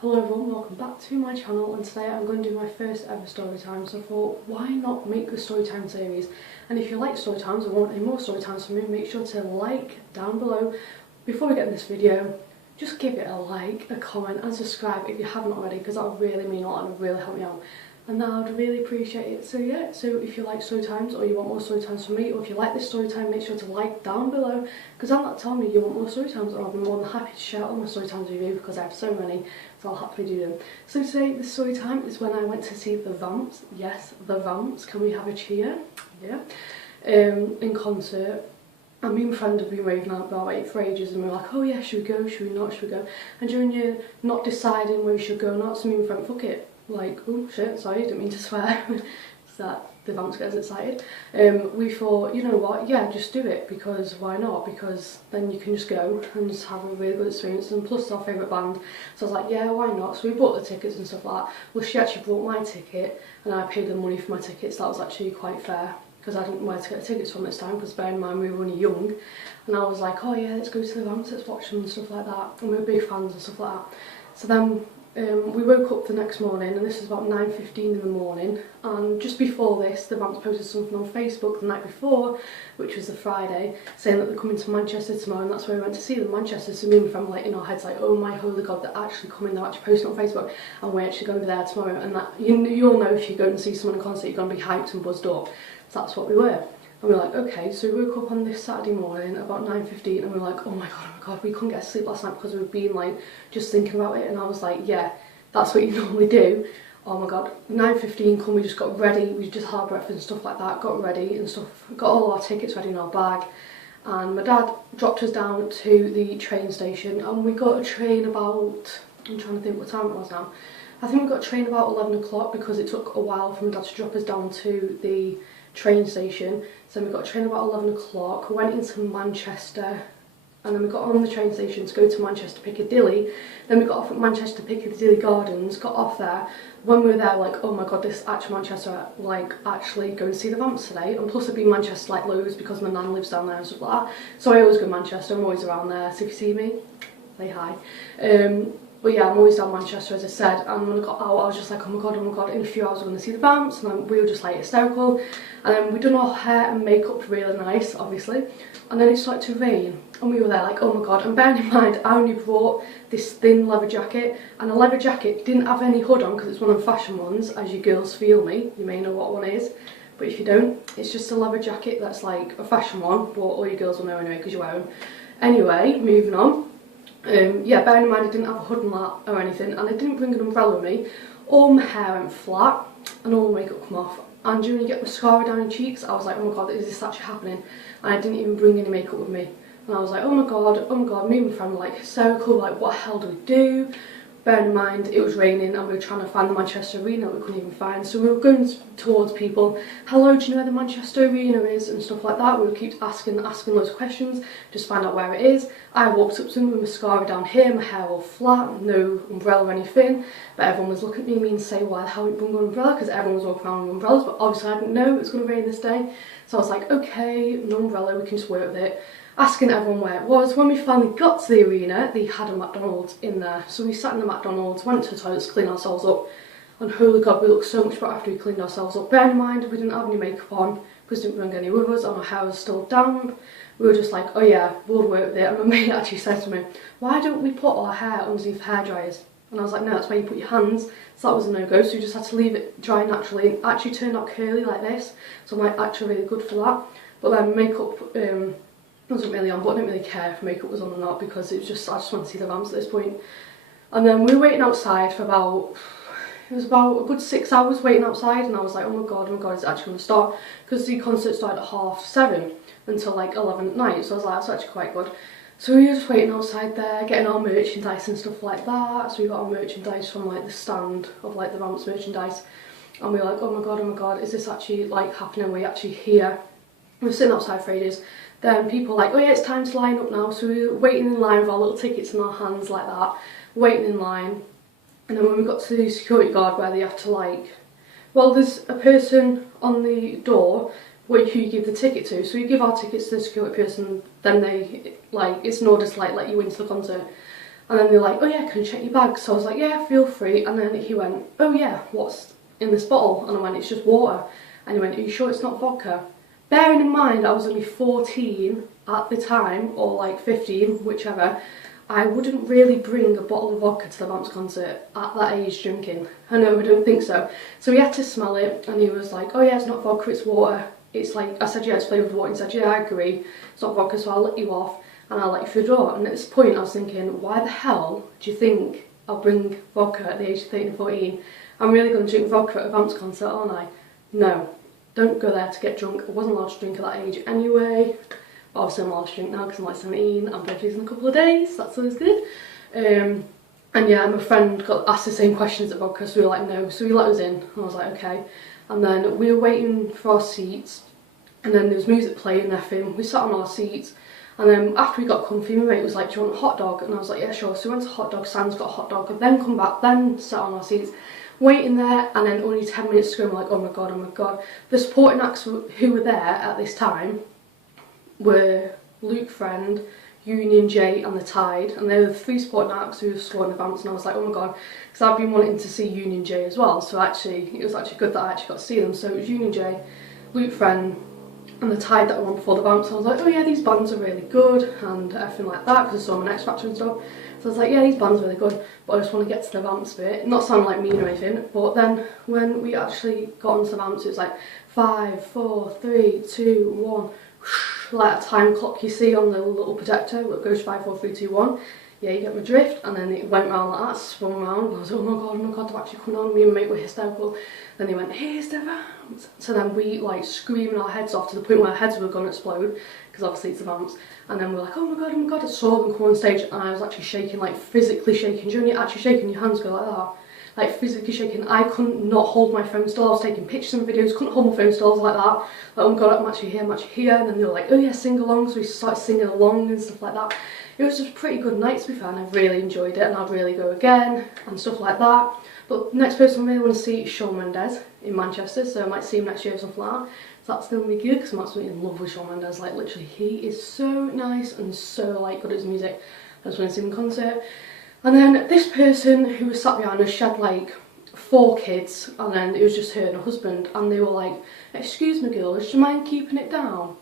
Hello everyone, welcome back to my channel, and today I'm going to do my first ever story time. So I thought, why not make a story time series? And if you like story times or want any more story times from me, make sure to like down below. Before we get in this video, just give it a like, a comment and subscribe if you haven't already, because that would really mean a lot and really help me out. And I'd really appreciate it. So yeah, so if you like story times or you want more story times from me, or if you like this story time, make sure to like down below, because I'm not telling me you want more story times, and I'll be more than happy to share all my story times with you because I have so many, so I'll happily do them. So today the story time is when I went to see the Vamps. Yes, the Vamps. Can we have a cheer? Yeah. In concert. And me and my friend have been raving about it for ages, and we were like, oh yeah, should we go, should we not, should we go? And during you're not deciding whether we should go or not, so me and my friend, fuck it. Like, oh shit, sorry, didn't mean to swear. It's that the Vamps gets excited. We thought, you know what, yeah, just do it, because why not? Because then you can just go and just have a really good experience, and plus it's our favourite band. So I was like, yeah, why not? So we bought the tickets and stuff like that. Well, she actually bought my ticket, and I paid the money for my tickets. That was actually quite fair, because I didn't know where to get the tickets from this time, because bear in mind we were only young. And I was like, oh yeah, let's go to the Vamps, let's watch them and stuff like that. And we were big fans and stuff like that. So then we woke up the next morning, and this was about 9:15 in the morning, and just before this the Vamps posted something on Facebook the night before, which was the Friday, saying that they're coming to Manchester tomorrow, and that's where we went to see them, Manchester. So me and my friend were like in our heads like, oh my holy god, they're actually coming, they're actually posting on Facebook, and we're actually going to be there tomorrow. And that you'll know, if you go and see someone in concert, you're going to be hyped and buzzed up. So that's what we were. And we were like, okay. So we woke up on this Saturday morning about 9:15, and we were like, oh my god, we couldn't get to sleep last night because we've been like just thinking about it. And I was like, yeah, that's what you normally do. Oh my god, 9:15 come, we just got ready, we just had breakfast and stuff like that, got ready and stuff, got all our tickets ready in our bag, and my dad dropped us down to the train station, and we got a train about, I'm trying to think what time it was now, I think we got a train about 11 o'clock, because it took a while for my dad to drop us down to the train station. So we got a train about 11 o'clock, went into Manchester, and then we got on the train station to go to Manchester Piccadilly. Then we got off at Manchester Piccadilly Gardens, got off there. When we were there, like, oh my god, this actual Manchester, like, actually going to see the Vamps today. And plus I've been Manchester like loads because my nan lives down there and stuff like that. So I always go to Manchester, I'm always around there, so if you see me, say hi. But yeah, I'm always down Manchester, as I said, and when I got out I was just like, oh my god, in a few hours we're going to see the Vamps, and then we were just like hysterical. And then we done our hair and makeup really nice, obviously, and then it started to rain, and we were there like, oh my god. And bearing in mind, I only brought this thin leather jacket, and a leather jacket didn't have any hood on because it's one of the fashion ones. As you girls feel me, you may know what one is, but if you don't, it's just a leather jacket that's like a fashion one, but all you girls will know anyway because you wear them. Anyway, moving on. Yeah, bearing in mind I didn't have a hood on that or anything, and I didn't bring an umbrella with me. All my hair went flat and all my makeup come off, and when you get mascara down your cheeks, I was like, oh my god, is this actually happening? And I didn't even bring any makeup with me, and I was like, oh my god, me and my friend were like hysterical, like what the hell do we do? Bearing in mind it was raining, and we were trying to find the Manchester Arena that we couldn't even find. So we were going towards people, hello, do you know where the Manchester Arena is, and stuff like that. We would keep asking loads of questions, just find out where it is. I walked up to them with mascara down here, my hair all flat, no umbrella or anything, but everyone was looking at me and saying, why the hell didn't bring an umbrella, because everyone was walking around with umbrellas, but obviously I didn't know it was going to rain this day. So I was like, okay, no umbrella, we can just work with it. Asking everyone where it was. When we finally got to the arena, they had a McDonald's in there. So we sat in the McDonald's, went to the toilets to clean ourselves up, and holy god, we looked so much better after we cleaned ourselves up. Bear in mind, we didn't have any makeup on because we didn't bring any with us, and our hair was still damp. We were just like, oh yeah, we'll work with it. And my mate actually said to me, why don't we put our hair underneath hair dryers? And I was like, no, that's where you put your hands. So that was a no-go, so we just had to leave it dry naturally, and actually turned out curly like this. So I'm like, actually really good for that. But then makeup, wasn't really on, but I didn't really care if makeup was on or not, because it was just, I just wanted to see the Vamps at this point. And then we were waiting outside for about, it was about a good 6 hours waiting outside, and I was like, oh my god, it's actually going to start, because the concert started at 7:30 until like 11 at night, so I was like, that's actually quite good. So we were just waiting outside there, getting our merchandise and stuff like that. So we got our merchandise from like the stand of like the Vamps merchandise, and we were like, oh my god, is this actually like happening? We're actually here. We were sitting outside for ages. Then people were like, oh yeah, it's time to line up now. So we were waiting in line with our little tickets in our hands like that, waiting in line. And then when we got to the security guard where they have to like, well, there's a person on the door who you give the ticket to. So you give our tickets to the security person, then they, like, it's an order to like let you into the concert. And then they're like, oh yeah, can I check your bag? So I was like, yeah, feel free. And then he went, oh yeah, what's in this bottle? And I went, it's just water. And he went, are you sure it's not vodka? Bearing in mind I was only 14 at the time, or like 15, whichever, I wouldn't really bring a bottle of vodka to the Vamps concert at that age drinking. I know, I don't think so. So he had to smell it and he was like, oh yeah, it's not vodka, it's water. It's like, I said, yeah, it's flavoured water. He said, yeah, I agree, it's not vodka, so I'll let you off and I'll let you through the door. And at this point I was thinking, why the hell do you think I'll bring vodka at the age of 13 and 14? I'm really going to drink vodka at a Vamps concert, aren't I? No, don't go there to get drunk. I wasn't allowed to drink at that age anyway. Obviously I'm allowed to drink now because I'm like 17, I'm birthday's in a couple of days, that's always good. And yeah, my friend got asked the same questions at vodka, so we were like no, so he let us in, and I was like okay. And then we were waiting for our seats, and then there was music playing and everything, we sat on our seats, and then after we got comfy, my mate was like, do you want a hot dog? And I was like, yeah sure. So we went to hot dog, Sam's got a hot dog, and then come back, then sat on our seats, waiting there, and then only 10 minutes to go, we're like, oh my god, oh my god. The supporting acts who were there at this time were Luke Friend, Union J and The Tide, and they were the 3 supporting acts who were scoring the Vamps, and I was like, oh my god, because I've been wanting to see Union J as well, so actually, it was actually good that I actually got to see them. So it was Union J, Luke Friend, and The Tide that were on before the Vamps. I was like, oh yeah, these bands are really good, and everything like that, because I saw them on X Factor and stuff. So I was like, yeah, these bands are really good, but I just want to get to the Vamps bit. Not sounding like mean or anything, but then when we actually got onto the Vamps, it was like 5, 4, 3, 2, 1, like a time clock you see on the little projector that goes 5, 4, 3, 2, 1. Yeah, you get my drift, and then it went round like that, spun round, and I was like, oh my god, they've actually come on. Me and my mate were hysterical. Then they went, here's the Vamps. So then we like screaming our heads off to the point where our heads were going to explode, because obviously it's the Vamps. And then we're like, oh my god, I saw them come on stage, and I was actually shaking, like physically shaking. Do you know when you're actually shaking, your hands go like that? Like physically shaking. I couldn't not hold my phone still. I was taking pictures and videos, couldn't hold my phone still. I was like that. Like, oh my god, I'm actually here, I'm actually here. And then they were like, oh yeah, sing along. So we started singing along and stuff like that. It was just a pretty good night to be fair, and I really enjoyed it, and I'd really go again and stuff like that. But the next person I really want to see is Shawn Mendes in Manchester, so I might see him next year or something like that. So that's going to be good, because I'm absolutely in love with Shawn Mendes. Like literally, he is so nice and so like good at his music. I just want to see him in concert. And then this person who was sat behind us, she had like 4 kids, and then it was just her and her husband, and they were like, excuse me girls, do you mind keeping it down?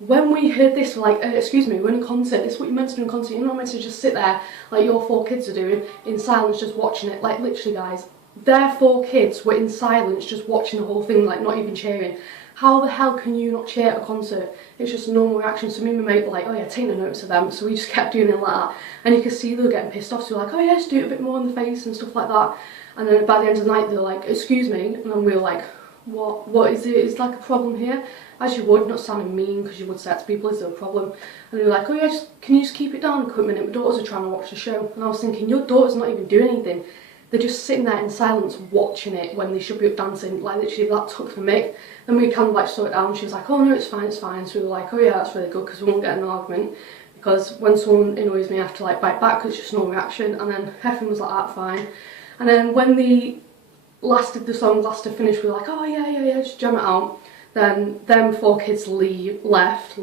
When we heard this, we're like, excuse me, we're in a concert, this is what you're meant to do in a concert, you're not meant to just sit there like your 4 kids are doing, in silence just watching it. Like literally guys, their 4 kids were in silence just watching the whole thing, like not even cheering. How the hell can you not cheer at a concert? It's just a normal reaction. So me and my mate were like, oh yeah, take no notice of them. So we just kept doing it like that. And you could see they were getting pissed off. So we were like, oh yeah, just do it a bit more in the face and stuff like that. And then by the end of the night, they were like, excuse me. And then we were like, what is it? Is like a problem here? As you would, not sounding mean, because you would say it to people, is there a problem? And they were like, oh yeah, can you just keep it down a quick minute? My daughters are trying to watch the show. And I was thinking, your daughter's not even doing anything. They're just sitting there in silence watching it when they should be up dancing. Like literally that took the mick. Then we kind of like slowed it down. She was like, oh no, it's fine, it's fine. So we were like, oh yeah, that's really good, because we won't get in an argument. Because when someone annoys me, I have to like bite back, because it's just no reaction. And then everything was like that, fine. And then when the song lasted finished, we were like, oh yeah, just jam it out. Then them 4 kids left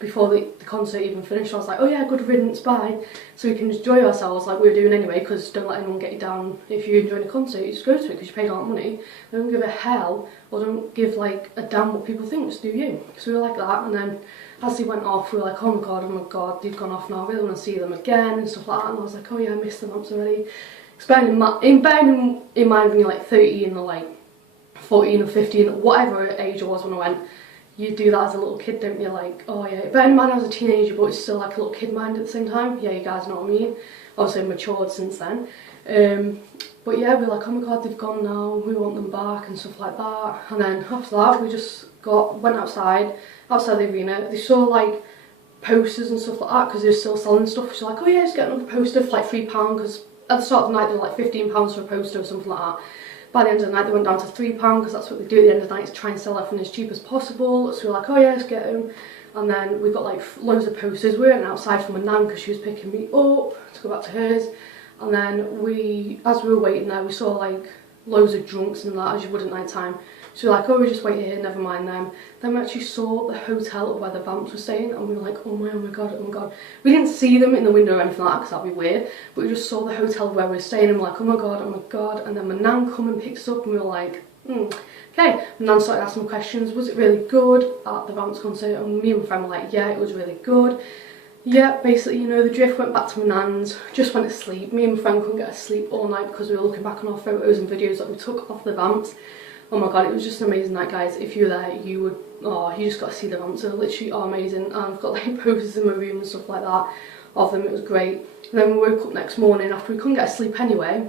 before the concert even finished. I was like, oh yeah, good riddance, bye. So we can enjoy ourselves like we were doing anyway, because don't let anyone get you down. If you're enjoying a concert, you just go to it because you paid a lot of money. Don't give a hell, or don't give like a damn what people think, just do you. So we were like that, and then as they went off, we were like, oh my god, they've gone off now, I really want to see them again and stuff like that. And I was like, oh yeah, I missed the Vamps already. Bearing in mind when you're like 13 or like 14 or 15, whatever age I was when I went, you do that as a little kid, don't you? Like, oh yeah, bearing in mind I was a teenager, but it's still like a little kid mind at the same time. Yeah, you guys know what I mean. Obviously I've matured since then. But yeah, we were like, oh my god, they've gone now, we want them back and stuff like that. And then after that, we just went outside the arena. They saw like posters and stuff like that, because they were still selling stuff. So like, oh yeah, just get another poster for like £3, because at the start of the night they were like £15 for a poster or something like that. By the end of the night they went down to £3, because that's what they do at the end of the night, is try and sell everything as cheap as possible. So we were like, oh yeah, let's get them. And then we got like loads of posters. We went outside from my nan because she was picking me up to go back to hers. And then as we were waiting there, we saw like loads of drunks and that, as you would at night time. So we were like, oh, we just wait here, never mind them. Then we actually saw the hotel of where the vamps were staying, and we were like, oh my god, oh my god. We didn't see them in the window or anything like that because that'd be weird, but we just saw the hotel where we were staying, and we were like, oh my god, oh my god. And then my nan come and picked us up, and we were like, okay. My nan started asking questions. Was it really good at the vamps concert? And me and my friend were like, yeah, it was really good. Yeah, basically, you know, the drift went back to my nan's, just went to sleep. Me and my friend couldn't get to sleep all night because we were looking back on our photos and videos that we took off the vamps. Oh my god, it was just an amazing night, guys. If you were there, you would, oh, you just got to see the vamps. They literally are amazing. And I've got like posters in my room and stuff like that of them. It was great. And then we woke up next morning after we couldn't get to sleep anyway.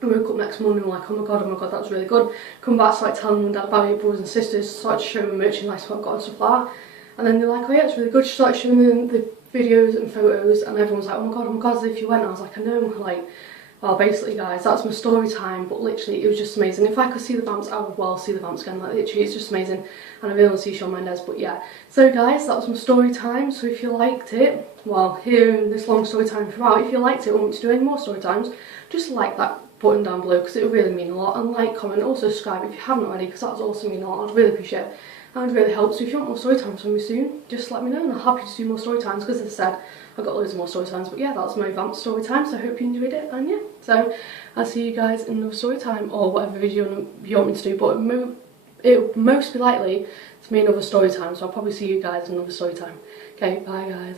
We woke up next morning and like, oh my god, that was really good. Come back, started telling mum and dad about it, brothers and sisters, started showing them merchandise what I've got and stuff like that. And then they're like, oh yeah, it's really good. She started showing them the videos and photos, and everyone was like, oh my god, as if you went. I was like, I know, like, well, basically, guys, that's my story time, but literally, it was just amazing. If I could see the vamps, I would well see the vamps again, like, literally, it's just amazing, and I really want to see Shawn Mendes, but yeah. So, guys, that was my story time, so if you liked it, well, hearing this long story time throughout, if you liked it and want me to do any more story times, just like that button down below, because it would really mean a lot, and like, comment, also subscribe if you haven't already, because that's also mean a lot. I'd really appreciate it. That would really help. So if you want more story times from me soon, just let me know, and I'm happy to do more story times, because as I said, I've got loads of more story times. But yeah, that's my vamp story time, so I hope you enjoyed it, and yeah, so I'll see you guys in another story time, or whatever video you want me to do, but it'll most be likely to be another story time, so I'll probably see you guys in another story time. Okay, bye guys.